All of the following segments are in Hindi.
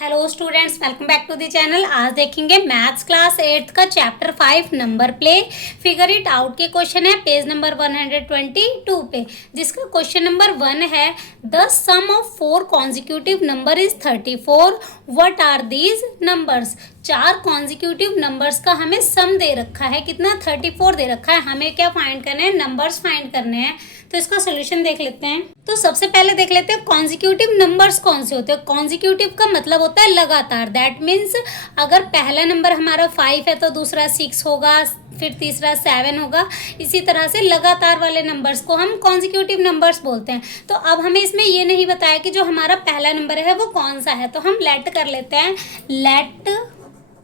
Hello students, welcome back to the channel. आज देखेंगे मैथ्स क्लास 8th का chapter 5 number play. Figure it out के क्वेश्चन है पेज नंबर 122 पे, जिसका क्वेश्चन नंबर 1 है the sum of 4 consecutive number is 34। What are these numbers. 4 consecutive numbers का हमें सम दे रखा है, कितना 34 दे रखा है। हमें क्या फाइंड करने हैं, नंबर्स फाइंड करने हैं। तो इसका सोल्यूशन देख लेते हैं। तो सबसे पहले देख लेते हैं कॉन्जिक्यूटिव नंबर्स कौन से होते हैं। कॉन्जिक्यूटिव का मतलब होता है लगातार। दैट मीन्स अगर पहला नंबर हमारा 5 है तो दूसरा 6 होगा, फिर तीसरा 7 होगा। इसी तरह से लगातार वाले नंबर्स को हम कॉन्जिक्यूटिव नंबर्स बोलते हैं। तो अब हमें इसमें ये नहीं बताया कि जो हमारा पहला नंबर है वो कौन सा है, तो हम लेट कर लेते हैं। लेट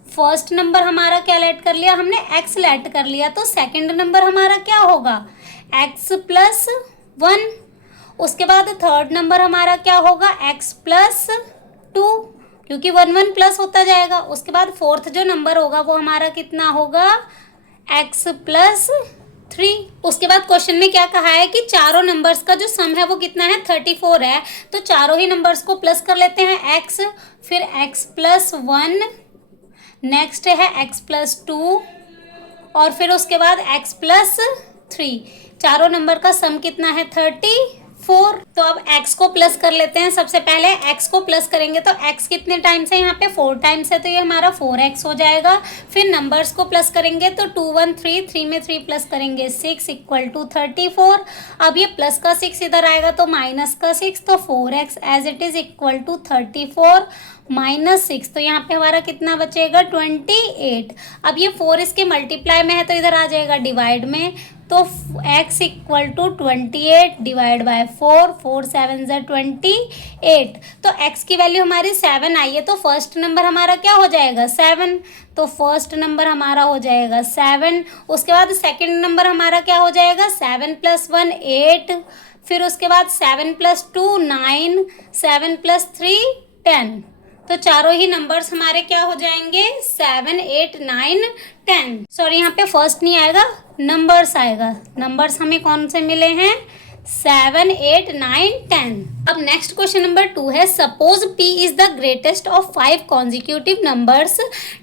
फर्स्ट नंबर हमारा क्या लेट कर लिया हमने, x लेट कर लिया। तो सेकंड नंबर हमारा क्या होगा, x प्लस 1। उसके बाद थर्ड नंबर हमारा क्या होगा, x प्लस 2, क्योंकि 1 1 प्लस होता जाएगा। उसके बाद फोर्थ जो नंबर होगा वो हमारा कितना होगा, x प्लस 3। उसके बाद क्वेश्चन में क्या कहा है कि चारों नंबर्स का जो सम है वो कितना है, 34 है। तो चारों ही नंबर्स को प्लस कर लेते हैं, x फिर x प्लस 1, नेक्स्ट है x प्लस 2 और फिर उसके बाद x प्लस 3। चारों नंबर का सम कितना है, 34। तो अब x को प्लस कर लेते हैं। सबसे पहले x को प्लस करेंगे तो x कितने टाइम्स है, यहाँ पे 4 टाइम्स है, तो ये हमारा 4x हो जाएगा। फिर नंबर्स को प्लस करेंगे तो 2 1 3, 3 में 3 प्लस करेंगे 6 इक्वल टू 34। अब ये प्लस का 6 इधर आएगा तो माइनस का 6, तो 4x as it is equal to 34 minus 6। तो यहाँ पे हमारा कितना बचेगा, 28। अब ये 4 इसके मल्टीप्लाई में है तो इधर आ जाएगा डिवाइड में। तो x equal to 28 divide by 4, 4 7 ज़ा 28। तो x की वैल्यू हमारी 7 आई है, तो फर्स्ट नंबर हमारा क्या हो जाएगा, 7। तो फर्स्ट नंबर हमारा हो जाएगा 7। उसके बाद सेकंड नंबर हमारा क्या हो जाएगा, 7 प्लस 1 8, फिर उसके बाद 7 प्लस 2 9, 7 प्लस 3 10। तो चारों ही नंबर्स हमारे क्या हो जाएंगे, 7 8 9 10। सॉरी, यहाँ पे फर्स्ट नहीं आएगा, नंबर्स आएगा। नंबर्स हमें कौन से मिले हैं, 7 8 9 10। अब नेक्स्ट क्वेश्चन नंबर 2 है suppose p is the greatest of 5 consecutive numbers,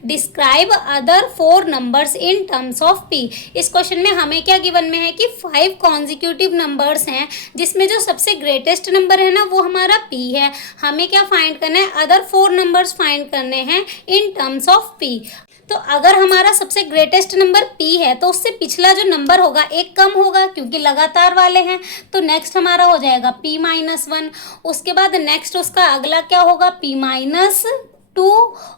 describe other 4 numbers in terms of p। इस क्वेश्चन में हमें क्या गिवन में है कि 5 कॉन्जिक्यूटिव नंबर्स हैं, जिसमें जो सबसे ग्रेटेस्ट नंबर है ना वो हमारा p है। हमें क्या फाइंड करना है, अदर 4 नंबर्स फाइंड करने हैं इन टर्म्स ऑफ p। तो अगर हमारा सबसे ग्रेटेस्ट नंबर p है तो उससे पिछला जो नंबर होगा एक कम होगा, क्योंकि लगातार वाले हैं। तो नेक्स्ट हमारा हो जाएगा p माइनस 1। उसके बाद नेक्स्ट उसका अगला क्या होगा, p माइनस 2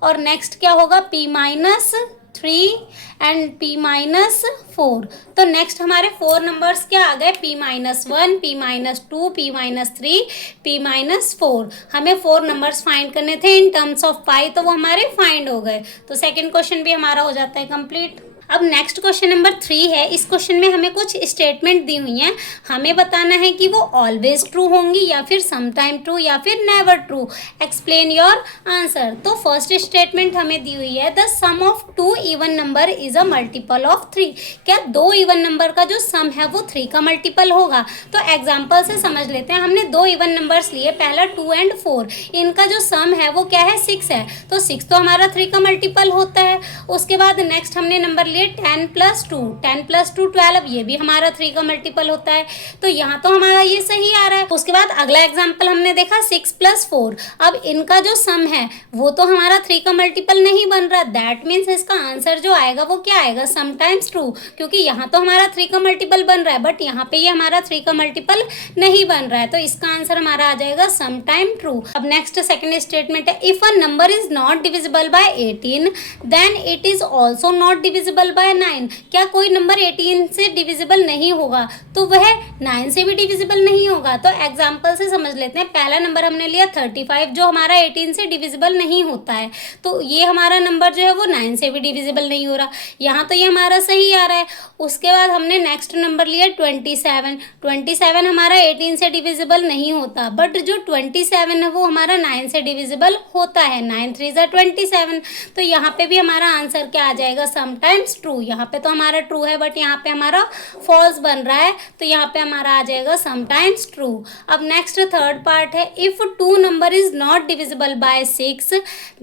और नेक्स्ट क्या होगा, p minus 3 and p minus 4। तो नेक्स्ट हमारे 4 नंबर्स क्या आ गए, p minus 1, p minus 2, p minus 3, p minus 4। हमें 4 नंबर्स फाइंड करने थे इन टर्म्स ऑफ पाई, तो वो हमारे फाइंड हो गए। तो सेकंड क्वेश्चन भी हमारा हो जाता है कंप्लीट। अब नेक्स्ट क्वेश्चन नंबर 3 है। इस क्वेश्चन में हमें कुछ स्टेटमेंट दी हुई हैं, हमें बताना है कि वो ऑलवेज ट्रू होंगी या फिर समटाइम ट्रू या फिर never true. Explain your answer. तो फर्स्ट स्टेटमेंट हमें दी हुई है the sum of 2 even number is a multiple of 3। क्या 2 इवन नंबर का जो सम है वो 3 का मल्टीपल होगा। तो एग्जाम्पल से समझ लेते हैं। हमने 2 इवन नंबर्स लिए, पहला 2 एंड 4, इनका जो सम है वो क्या है, 6 है। तो 6 तो हमारा 3 का मल्टीपल होता है। उसके बाद नेक्स्ट हमने नंबर 10 प्लस 2, 10 प्लस 2 12, ये भी हमारा 3 का मल्टीपल होता है। तो यहाँ तो हमारा ये सही आ रहा है। उसके बाद अगला एग्जांपल हमने देखा 6 प्लस 4। अब इनका जो सम है वो तो हमारा 3 का मल्टीपल नहीं बन रहा। दैट मीन्स इसका आंसर जो आएगा वो क्या आएगा, समटाइम्स ट्रू, क्योंकि यहाँ तो हमारा 3 का मल्टीपल बन रहा है बट यहाँ पे ये हमारा 3 का मल्टीपल नहीं बन रहा है। तो इसका आंसर हमारा आ जाएगा समटाइम ट्रू। अब नेक्स्ट सेकंड स्टेटमेंट है if a number is not divisible by 18 then it is also not divisible by 9। क्या कोई नंबर 18 से डिविजिबल नहीं होगा तो वह 9 से भी डिविजिबल नहीं होगा। तो एग्जांपल से समझ लेते हैं। पहला नंबर हमने लिया 35, जो हमारा 18 से डिविजिबल नहीं होता है। तो ये हमारा नंबर जो है वो 9 से भी डिविजिबल नहीं हो रहा। यहाँ तो ये हमारा सही आ रहा है। उसके बाद हमने नेक्स्ट नंबर लिया 27, 27 हमारा 18 से डिविजिबल नहीं होता, बट जो 27 है वो हमारा 9 से डिविजिबल होता है। 9 3 ज़ा 27। तो यहाँ पे भी हमारा आंसर क्या आ जाएगा, समटाइम्स समटाइम्स ट्रू। यहाँ पे तो हमारा ट्रू है बट यहाँ पे हमारा फॉल्स बन रहा है, तो यहाँ पे हमारा आ जाएगा समटाइम्स ट्रू। अब नेक्स्ट थर्ड पार्ट है, if two number is not divisible by 6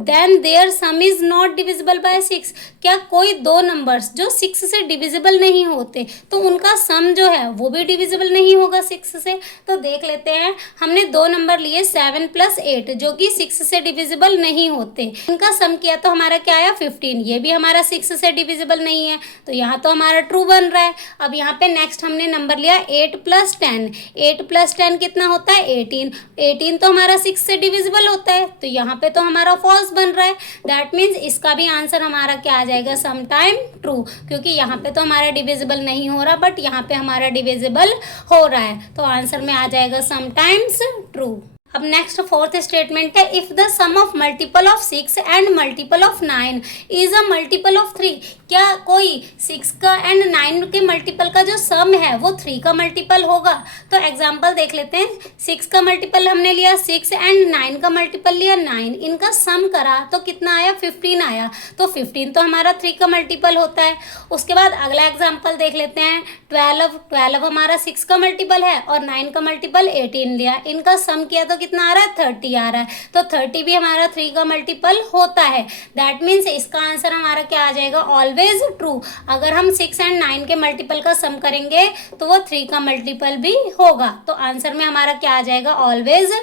then their sum is not divisible by 6। क्या कोई दो नंबर्स जो 6 से डिविजिबल नहीं होते तो उनका सम जो है वो भी डिविजिबल नहीं होगा 6 से। तो देख लेते हैं, हमने दो नंबर लिए 7 + 8 जो कि 6 से डिविजिबल नहीं होते, इनका सम किया तो हमारा क्या आया 15। ये भी हमारा 6 से डिविजिबल नहीं है, तो यहाँ तो हमारा ट्रू बन रहा है। अब यहाँ पे नेक्स्ट हमने नंबर लिया 8 + 10। 8 + 10 कितना होता है 18। 18 तो हमारा 6 से डिविजिबल होता है, तो यहाँ पे तो हमारा फॉल्स बन रहा है। दैट मीन्स इसका भी आंसर हमारा क्या आ जाएगा समटाइम ट्रू, क्योंकि यहाँ पे तो हमारा डिविजिबल नहीं हो रहा बट यहाँ पे हमारा डिविजिबल हो रहा है, तो आंसर में आ जाएगा समटाइम्स ट्रू। अब नेक्स्ट फोर्थ स्टेटमेंट है, if the sum of multiple of 6 and multiple of 9 is a multiple of 3। क्या कोई 6 का एंड 9 के मल्टीपल का जो सम है वो 3 का मल्टीपल होगा। तो एग्जांपल देख लेते हैं, 6 का मल्टीपल हमने लिया 6 एंड 9 का मल्टीपल लिया 9, इनका सम करा तो कितना आया 15 आया, तो 15 तो हमारा 3 का मल्टीपल होता है। उसके बाद अगला एग्जाम्पल देख लेते हैं, 12 हमारा 6 का मल्टीपल है और 9 का मल्टीपल 18 लिया, इनका सम किया तो कितना आ रहा है 30 आ रहा है, तो 30 भी हमारा 3 का मल्टीपल होता है। दैट मीन्स इसका आंसर हमारा क्या आ जाएगा ऑलवेज ट्रू। अगर हम 6 एंड 9 के मल्टीपल का सम करेंगे तो वो 3 का मल्टीपल भी होगा, तो आंसर में हमारा क्या आ जाएगा ऑलवेज,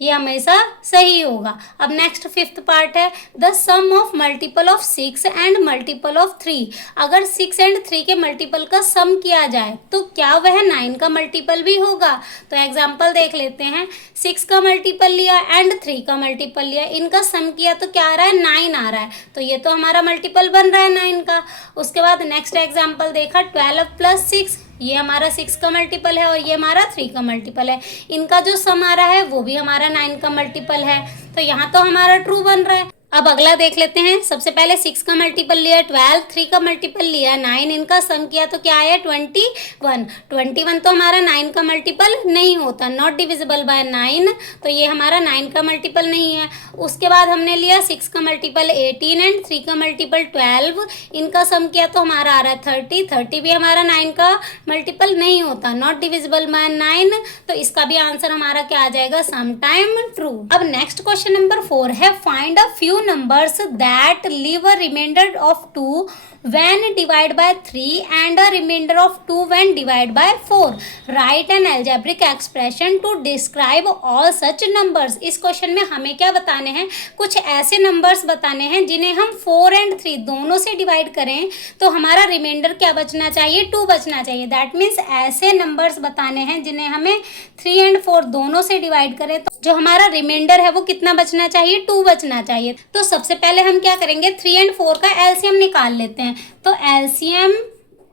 ये हमेशा सही होगा। अब नेक्स्ट फिफ्थ पार्ट है, the sum of multiple of 6 and multiple of 3। अगर 6 एंड 3 के मल्टीपल का सम किया जाए तो क्या वह 9 का मल्टीपल भी होगा। तो एग्जांपल देख लेते हैं, 6 का मल्टीपल लिया एंड 3 का मल्टीपल लिया, इनका सम किया तो क्या आ रहा है 9 आ रहा है, तो ये तो हमारा मल्टीपल बन रहा है 9 का। उसके बाद नेक्स्ट एग्जांपल देखा, 12 + 6, ये हमारा 6 का मल्टीपल है और ये हमारा 3 का मल्टीपल है, इनका जो सम आ रहा है वो भी हमारा 9 का मल्टीपल है, तो यहाँ तो हमारा ट्रू बन रहा है। अब अगला देख लेते हैं, सबसे पहले 6 का मल्टीपल लिया 12, 3 का मल्टीपल लिया 9, इनका सम किया तो क्या आया 21। 21 तो हमारा 9 का मल्टीपल नहीं होता, नॉट डिविजिबल बाय 9, तो ये हमारा 9 का मल्टीपल नहीं है। उसके बाद हमने लिया 6 का मल्टीपल 18 एंड 3 का मल्टीपल 12, इनका सम किया तो हमारा आ रहा है 30। 30 भी हमारा 9 का मल्टीपल नहीं होता, नॉट डिविजिबल बाय 9, तो इसका भी आंसर हमारा क्या आ जाएगा समटाइम ट्रू। अब नेक्स्ट क्वेश्चन नंबर 4 है, find a few numbers that leave a remainder of 2 when divided by 3 and a remainder of 2 when divided by 4. Write an algebraic expression to describe all such numbers. इस क्वेश्चन में हमें क्या बताने हैं, कुछ ऐसे नंबर्स बताने हैं जिन्हें हम 4 एंड 3 दोनों से डिवाइड करें तो हमारा रिमाइंडर क्या बचना चाहिए 2 बचना चाहिए। दैट मीन्स ऐसे नंबर्स बताने हैं जिन्हें हमें 3 एंड 4 दोनों से डिवाइड करें तो जो हमारा रिमाइंडर है वो कितना बचना चाहिए 2 बचना चाहिए। तो सबसे पहले हम क्या करेंगे, 3 एंड 4 का एलसीएम निकाल लेते हैं। तो एलसीएम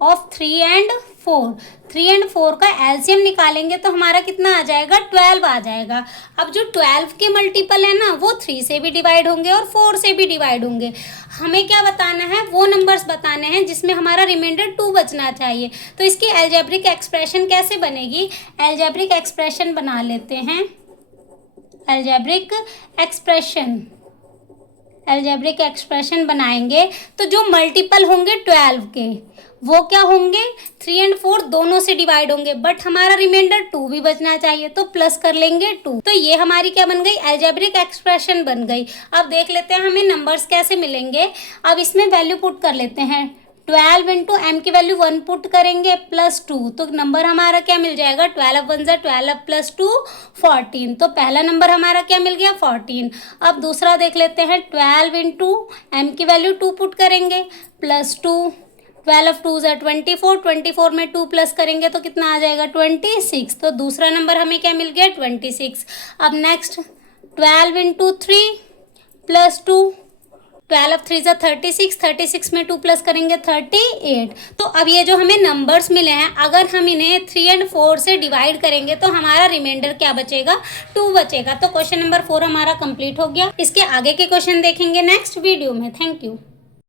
ऑफ 3 एंड 4, 3 एंड 4 का एलसीएम निकालेंगे तो हमारा कितना आ जाएगा 12 आ जाएगा। अब जो 12 के मल्टीपल है ना वो 3 से भी डिवाइड होंगे और 4 से भी डिवाइड होंगे। हमें क्या बताना है, वो नंबर्स बताने हैं जिसमें हमारा रिमाइंडर 2 बचना चाहिए। तो इसकी अलजेब्रिक एक्सप्रेशन कैसे बनेगी, अलजेब्रिक एक्सप्रेशन बना लेते हैं। अलजेब्रिक एक्सप्रेशन बनाएंगे तो जो मल्टीपल होंगे 12 के वो क्या होंगे 3 एंड 4 दोनों से डिवाइड होंगे, बट हमारा रिमाइंडर 2 भी बचना चाहिए तो प्लस कर लेंगे 2। तो ये हमारी क्या बन गई, अलजेब्रिक एक्सप्रेशन बन गई। अब देख लेते हैं हमें नंबर्स कैसे मिलेंगे। अब इसमें वैल्यू पुट कर लेते हैं, 12 इंटू एम की वैल्यू 1 पुट करेंगे प्लस 2, तो नंबर हमारा क्या मिल जाएगा 12 1 12 प्लस 2 14। तो पहला नंबर हमारा क्या मिल गया 14। अब दूसरा देख लेते हैं, 12 इंटू एम की वैल्यू 2 पुट करेंगे प्लस 2, 12 2 24, 24 में 2 प्लस करेंगे तो कितना आ जाएगा 26। तो दूसरा नंबर हमें क्या मिल गया 26। अब नेक्स्ट 12 इंटू 3 प्लस 2, 12 3 36, 36 में 2 प्लस करेंगे 38। तो अब ये जो हमें नंबर्स मिले हैं अगर हम इन्हें 3 एंड 4 से डिवाइड करेंगे तो हमारा रिमाइंडर क्या बचेगा 2 बचेगा। तो क्वेश्चन नंबर 4 हमारा कंप्लीट हो गया। इसके आगे के क्वेश्चन देखेंगे नेक्स्ट वीडियो में। Thank you.